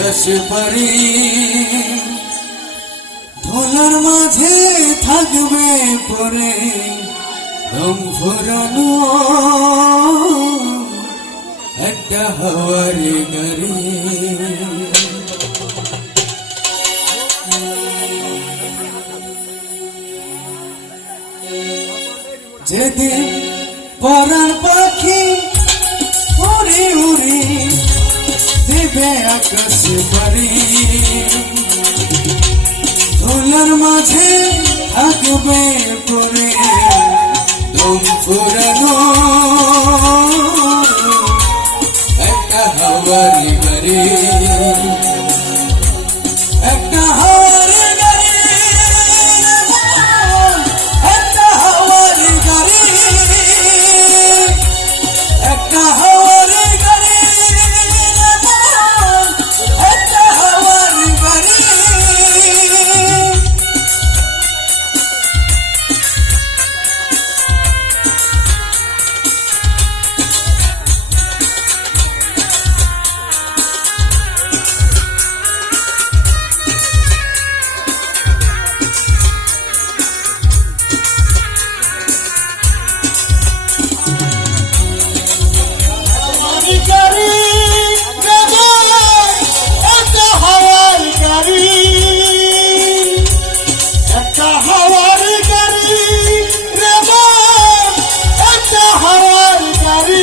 আকাশে পারি ধুলার মাঝে থাকবে পরে দম ফুরানো একটা হাওয়ার গাড়ি। যেদিন পরাণ পাখি উড়ি উড়ি দিবে আকাশে পারি ধুলার মাঝে থাকবে পরে দম ফুরানো একটা হাওয়ার গাড়ি। একটা হাওয়ার গাড়ি, একটা হাওয়ার গাড়ি, একটা হাওয়ার গাড়ি, একটা হাওয়ার গাড়ি।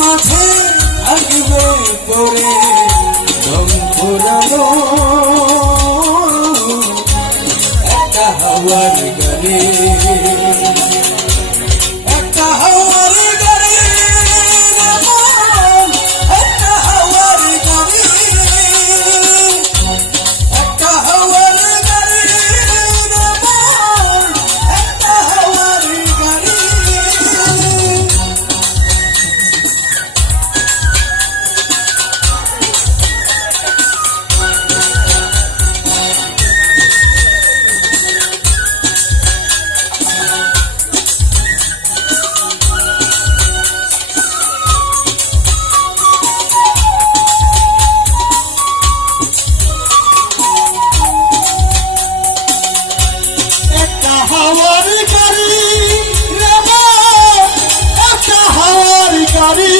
মাঝে থাকবে পরে দম ফুরানো একটা হাওয়ার গাড়ি। একটা হাওয়ার গাড়ি, একটা হাওয়ার গাড়ি, একটা হাওয়ার গাড়ি, একটা হাওয়ার গাড়ি। হাওয়ার গাড়ি রে একটা হাওয়ার গাড়ি,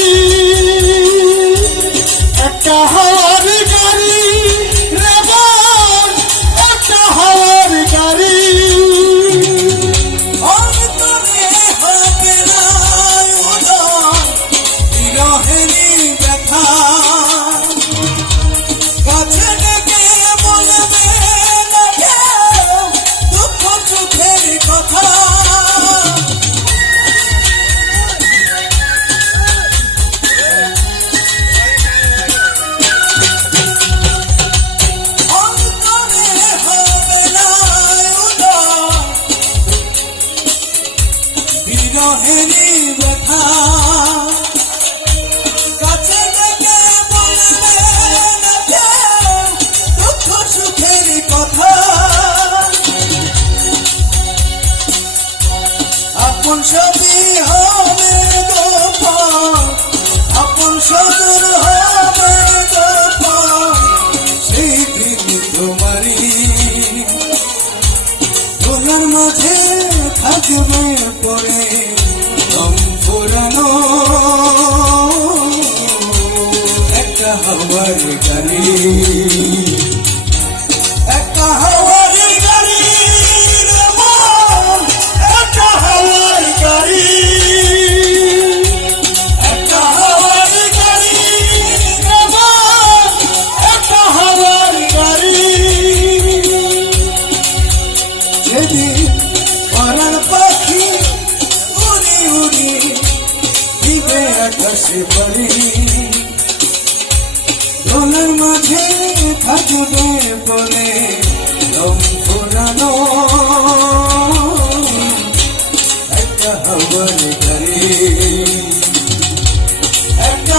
একটা হাওয়ার গাড়ি রে একটা হাওয়ার গাড়ি। অন্তরে হবে না উদয় বিরহেরই ব্যথা, কাছে ডেকে বলবে না কেউ দুঃখ চোখের কথা। অন্তরে হবে না উদয় বিরহেরই ব্যথা, কাছে ডেকে বলবে না কেউ দুঃখ সুখের কথা। আপন সবই হবে গোপন, আপন সদর হবে গোপন, সেই দিন তোমারই ধুলার মাঝে থাকবে পরে দম ফুরানো একটা হাওয়ার গাড়ি। একটা হাওয়ার দোলার মাঝে থাকবে পরে রং ফুরানো একটা হাওয়ার গাড়ি, একটা